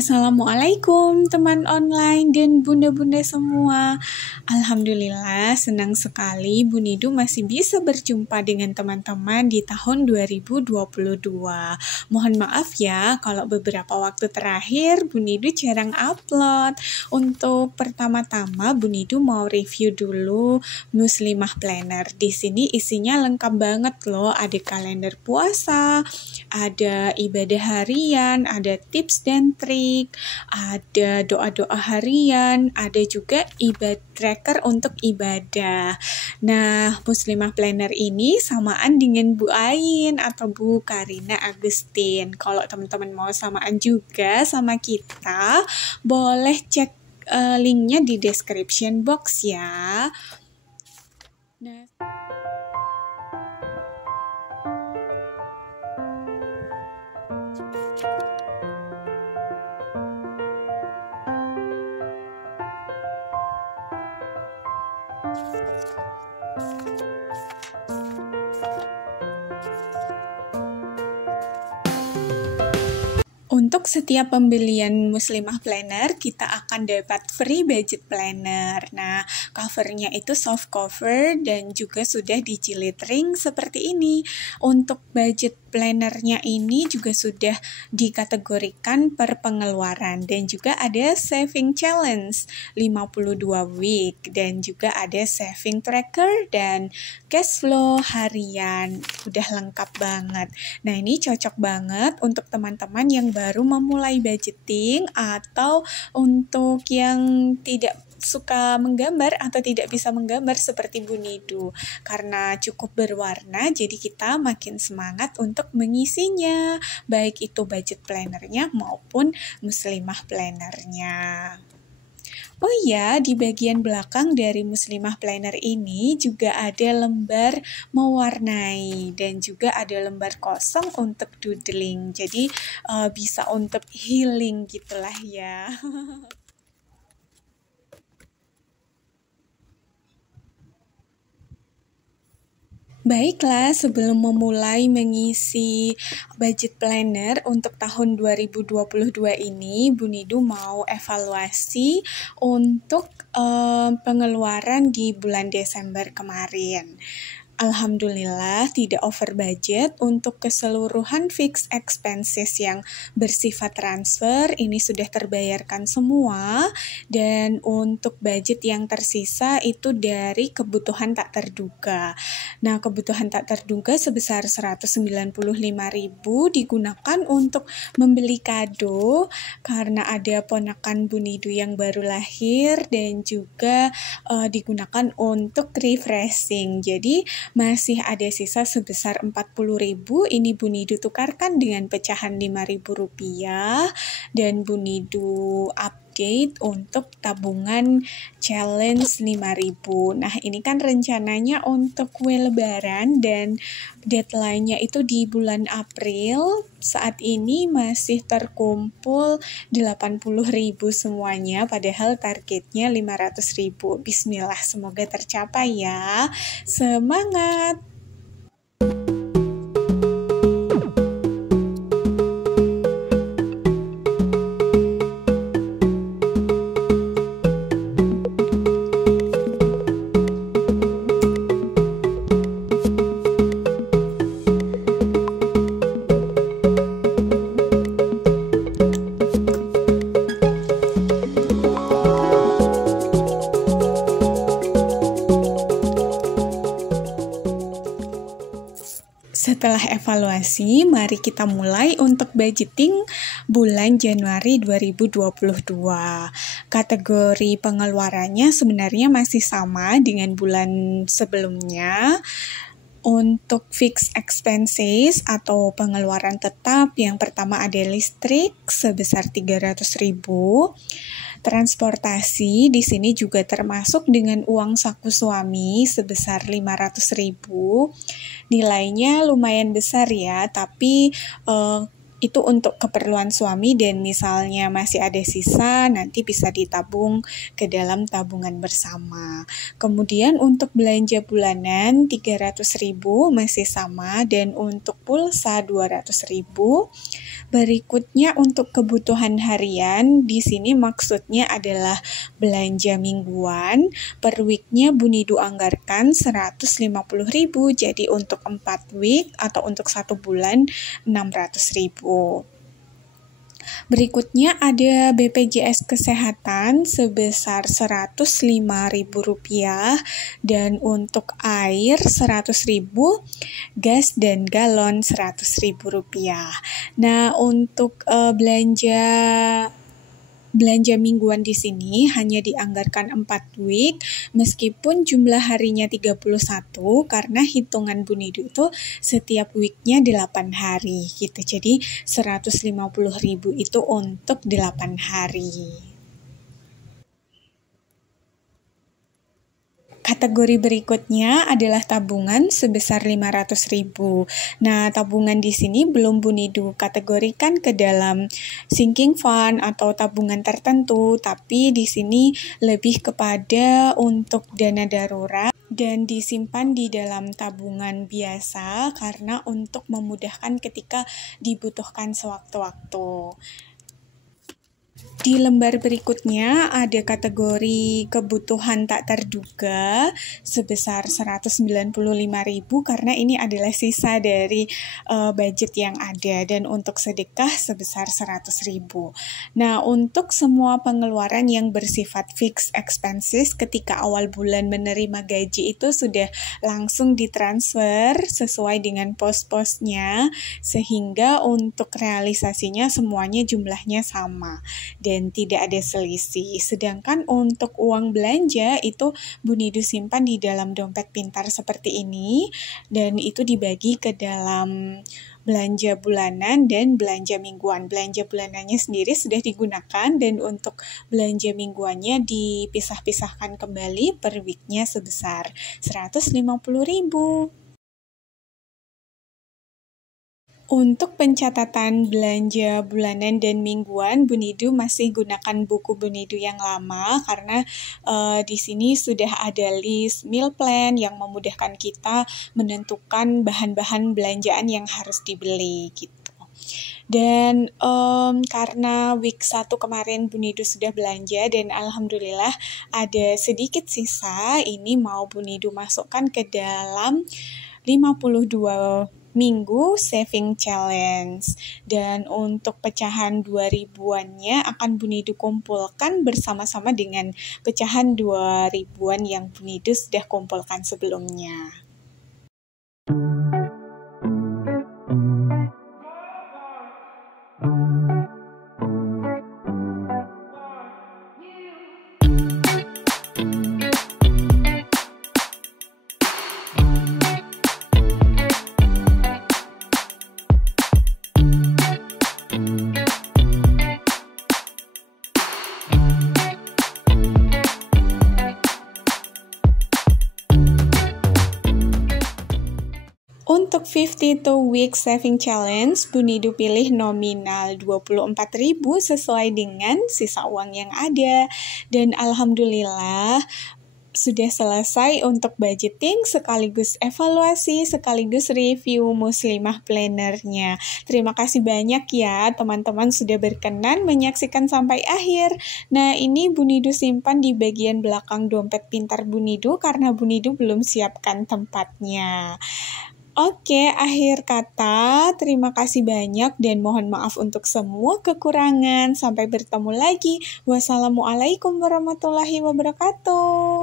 Assalamualaikum teman online dan bunda-bunda semua. Alhamdulillah senang sekali Bu Nidu masih bisa berjumpa dengan teman-teman di tahun 2022. Mohon maaf ya kalau beberapa waktu terakhir Bu Nidu jarang upload. Untuk pertama-tama Bu Nidu mau review dulu Muslimah Planner. Di sini isinya lengkap banget loh, ada kalender puasa, ada ibadah harian, ada tips dan trik, ada doa-doa harian, ada juga ibadah tracker untuk ibadah. Nah, Muslimah Planner ini samaan dengan Bu Ain atau Bu Karina Agustin. Kalau teman-teman mau samaan juga sama kita, boleh cek linknya di description box ya. Nah, untuk setiap pembelian Muslimah Planner, kita akan dapat free budget planner. Nah, covernya itu soft cover dan juga sudah dijilid ring seperti ini. Untuk budget plannernya ini juga sudah dikategorikan per pengeluaran dan juga ada saving challenge 52 week dan juga ada saving tracker dan cash flow harian. Udah lengkap banget. Nah, ini cocok banget untuk teman-teman yang baru memulai budgeting atau untuk yang tidak suka menggambar atau tidak bisa menggambar seperti Bu Nidu. Karena cukup berwarna, jadi kita makin semangat untuk mengisinya, baik itu budget plannernya maupun Muslimah plannernya. Oh iya, di bagian belakang dari Muslimah Planner ini juga ada lembar mewarnai dan juga ada lembar kosong untuk doodling. Jadi bisa untuk healing gitulah ya. Baiklah, sebelum memulai mengisi budget planner untuk tahun 2022 ini, Bu Nidu mau evaluasi untuk pengeluaran di bulan Desember kemarin. Alhamdulillah tidak over budget untuk keseluruhan fixed expenses yang bersifat transfer ini sudah terbayarkan semua, dan untuk budget yang tersisa itu dari kebutuhan tak terduga. Nah, kebutuhan tak terduga sebesar 195.000 digunakan untuk membeli kado karena ada ponakan Bu Nidu yang baru lahir dan juga digunakan untuk refreshing. Jadi masih ada sisa sebesar 40.000. Ini Bu Nidu tukarkan dengan pecahan 5.000 rupiah dan Bu Nidu update untuk tabungan challenge 5.000. Nah, ini kan rencananya untuk kue lebaran dan deadline-nya itu di bulan April. Saat ini masih terkumpul 80.000 semuanya, padahal targetnya 500.000. Bismillah, semoga tercapai ya. Semangat! Setelah evaluasi, mari kita mulai untuk budgeting bulan Januari 2022. Kategori pengeluarannya sebenarnya masih sama dengan bulan sebelumnya. Untuk fixed expenses atau pengeluaran tetap, yang pertama ada listrik sebesar 300.000. Transportasi di sini juga termasuk dengan uang saku suami sebesar 500.000. Nilainya lumayan besar ya, tapi itu untuk keperluan suami dan misalnya masih ada sisa nanti bisa ditabung ke dalam tabungan bersama. Kemudian untuk belanja bulanan 300.000 masih sama, dan untuk pulsa 200.000. Berikutnya untuk kebutuhan harian, di sini maksudnya adalah belanja mingguan. Per weeknya Bunidu anggarkan 150.000, jadi untuk 4 week atau untuk 1 bulan 600.000. Berikutnya ada BPJS Kesehatan sebesar Rp105.000 dan untuk air 100.000, gas dan galon Rp100.000. Nah, untuk belanja mingguan di sini hanya dianggarkan 4 week meskipun jumlah harinya 31 karena hitungan Bunidu itu setiap weeknya 8 hari gitu. Jadi 150.000 itu untuk 8 hari. Kategori berikutnya adalah tabungan sebesar 500.000. Nah, tabungan di sini belum Bunidu kategorikan ke dalam sinking fund atau tabungan tertentu, tapi di sini lebih kepada untuk dana darurat dan disimpan di dalam tabungan biasa karena untuk memudahkan ketika dibutuhkan sewaktu-waktu. Di lembar berikutnya ada kategori kebutuhan tak terduga sebesar 195.000 karena ini adalah sisa dari budget yang ada, dan untuk sedekah sebesar 100.000. Nah, untuk semua pengeluaran yang bersifat fixed expenses ketika awal bulan menerima gaji itu sudah langsung ditransfer sesuai dengan pos-posnya sehingga untuk realisasinya semuanya jumlahnya sama dan tidak ada selisih. Sedangkan untuk uang belanja itu Bunidu simpan di dalam dompet pintar seperti ini dan itu dibagi ke dalam belanja bulanan dan belanja mingguan. Belanja bulanannya sendiri sudah digunakan dan untuk belanja mingguannya dipisah-pisahkan kembali per weeknya sebesar 150.000. Untuk pencatatan belanja bulanan dan mingguan, Bunidu masih gunakan buku Bunidu yang lama karena di sini sudah ada list meal plan yang memudahkan kita menentukan bahan-bahan belanjaan yang harus dibeli gitu. Dan karena week 1 kemarin Bunidu sudah belanja dan alhamdulillah ada sedikit sisa, ini mau Bunidu masukkan ke dalam 52 minggu saving challenge. Dan untuk pecahan 2000-annya akan Bunidu kumpulkan bersama-sama dengan pecahan 2000-an yang Bunidu sudah kumpulkan sebelumnya. Untuk 52 week saving challenge, Bunidu pilih nominal 24.000 sesuai dengan sisa uang yang ada. Dan alhamdulillah sudah selesai untuk budgeting sekaligus evaluasi sekaligus review Muslimah Planner-nya. Terima kasih banyak ya teman-teman sudah berkenan menyaksikan sampai akhir. Nah, ini Bunidu simpan di bagian belakang dompet pintar Bunidu karena Bunidu belum siapkan tempatnya. Oke, akhir kata, terima kasih banyak dan mohon maaf untuk semua kekurangan. Sampai bertemu lagi. Wassalamualaikum warahmatullahi wabarakatuh.